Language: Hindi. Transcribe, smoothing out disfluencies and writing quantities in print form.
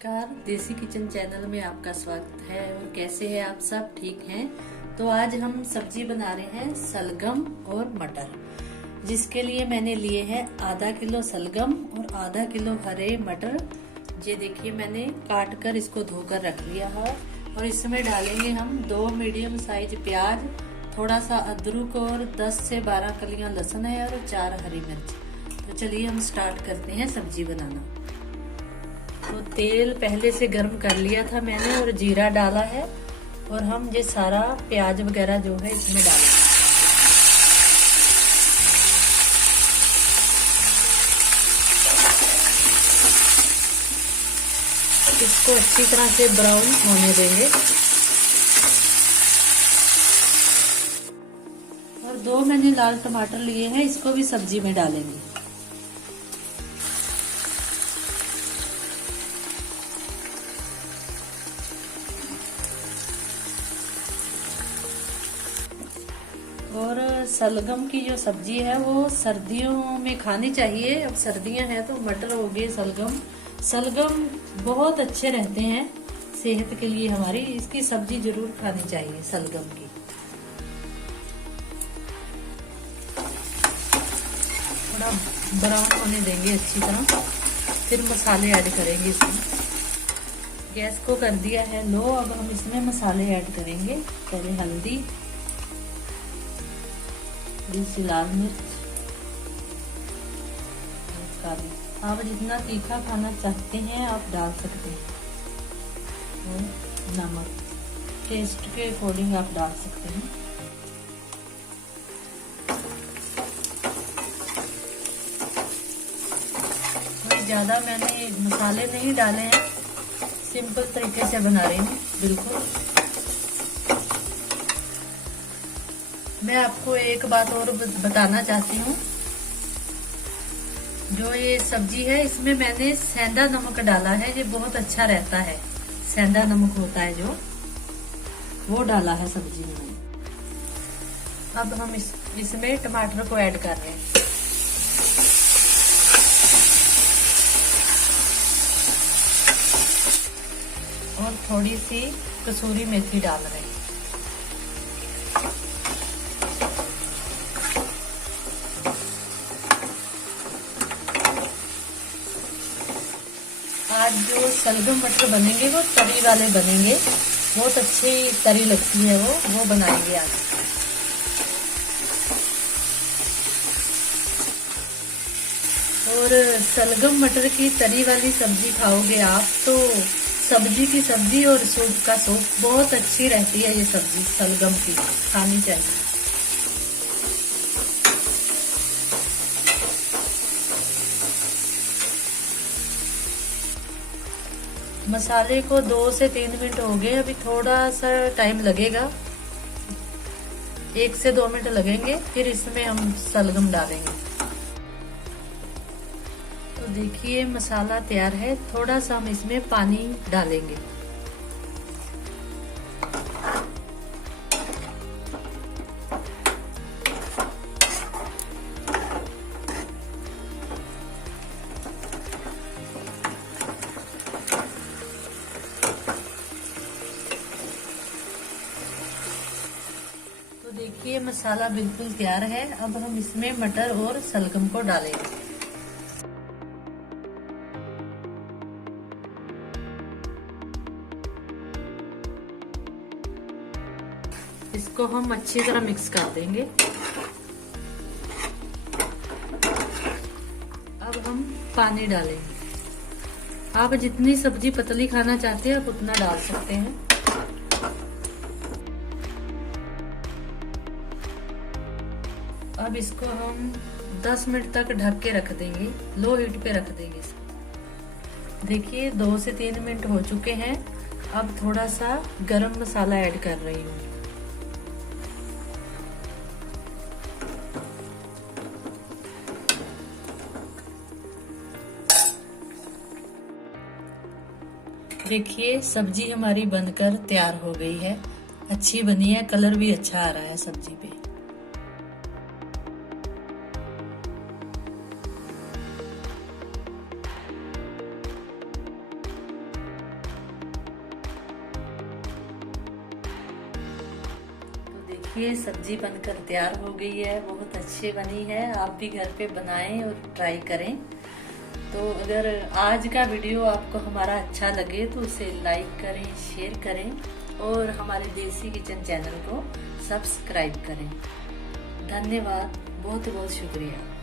नमस्कार, देसी किचन चैनल में आपका स्वागत है। और कैसे हैं आप सब? ठीक हैं? तो आज हम सब्जी बना रहे हैं सलगम और मटर, जिसके लिए मैंने लिए हैं आधा किलो सलगम और आधा किलो हरे मटर। ये देखिए, मैंने काट कर इसको धोकर रख लिया है। और इसमें डालेंगे हम 2 मीडियम साइज प्याज, थोड़ा सा अदरक और 10 से 12 कलियां लहसुन है और 4 हरी मिर्च। तो चलिए हम स्टार्ट करते हैं सब्जी बनाना। तो तेल पहले से गर्म कर लिया था मैंने और जीरा डाला है। और हम ये सारा प्याज वगैरह जो है इसमें डालेंगे। इसको अच्छी तरह से ब्राउन होने देंगे। और 2 मैंने लाल टमाटर लिए हैं, इसको भी सब्जी में डालेंगे। और सलगम की जो सब्जी है वो सर्दियों में खानी चाहिए। अब सर्दियां हैं तो मटर हो गए, सलगम बहुत अच्छे रहते हैं सेहत के लिए हमारी। इसकी सब्जी जरूर खानी चाहिए सलगम की। थोड़ा ब्राउन होने देंगे अच्छी तरह, फिर मसाले ऐड करेंगे इसमें। गैस को कर दिया है लो। अब हम इसमें मसाले ऐड करेंगे। पहले हल्दी, लाल मिर्च, काली। आप जितना तीखा खाना चाहते हैं आप डाल सकते हैं। और नमक टेस्ट के अकॉर्डिंग आप डाल सकते हैं। कोई ज्यादा मैंने मसाले नहीं डाले हैं, सिंपल तरीके से बना रही हूँ बिल्कुल। मैं आपको एक बात और बताना चाहती हूँ। जो ये सब्जी है इसमें मैंने सेंधा नमक डाला है, ये बहुत अच्छा रहता है। सेंधा नमक होता है जो, वो डाला है सब्जी में। अब हम इसमें टमाटर को ऐड कर रहे हैं। और थोड़ी सी कसूरी मेथी डाल रहे हैं। आज जो सलगम मटर बनेंगे वो तरी वाले बनेंगे, बहुत अच्छी तरी लगती है वो बनाएंगे आज। और सलगम मटर की तरी वाली सब्जी खाओगे आप तो सब्जी की सब्जी और सूप का सूप बहुत अच्छी रहती है। ये सब्जी सलगम की खानी चाहिए। मसाले को 2 से 3 मिनट हो गए, अभी थोड़ा सा टाइम लगेगा, 1 से 2 मिनट लगेंगे। फिर इसमें हम सलगम डालेंगे। तो देखिए मसाला तैयार है। थोड़ा सा हम इसमें पानी डालेंगे। तो देखिए मसाला बिल्कुल तैयार है। अब हम इसमें मटर और सलगम को डालेंगे। इसको हम अच्छी तरह मिक्स कर देंगे। अब हम पानी डालेंगे। आप जितनी सब्जी पतली खाना चाहते हैं आप उतना डाल सकते हैं। अब इसको हम 10 मिनट तक ढक के रख देंगे, लो हीट पे रख देंगे इसको। देखिए 2 से 3 मिनट हो चुके हैं। अब थोड़ा सा गरम मसाला ऐड कर रही हूँ। देखिए सब्जी हमारी बनकर तैयार हो गई है। अच्छी बनी है, कलर भी अच्छा आ रहा है सब्जी पे। देखिए सब्जी बनकर तैयार हो गई है, बहुत अच्छी बनी है। आप भी घर पे बनाएं और ट्राई करें। तो अगर आज का वीडियो आपको हमारा अच्छा लगे तो उसे लाइक करें, शेयर करें और हमारे देसी किचन चैनल को सब्सक्राइब करें। धन्यवाद, बहुत बहुत शुक्रिया।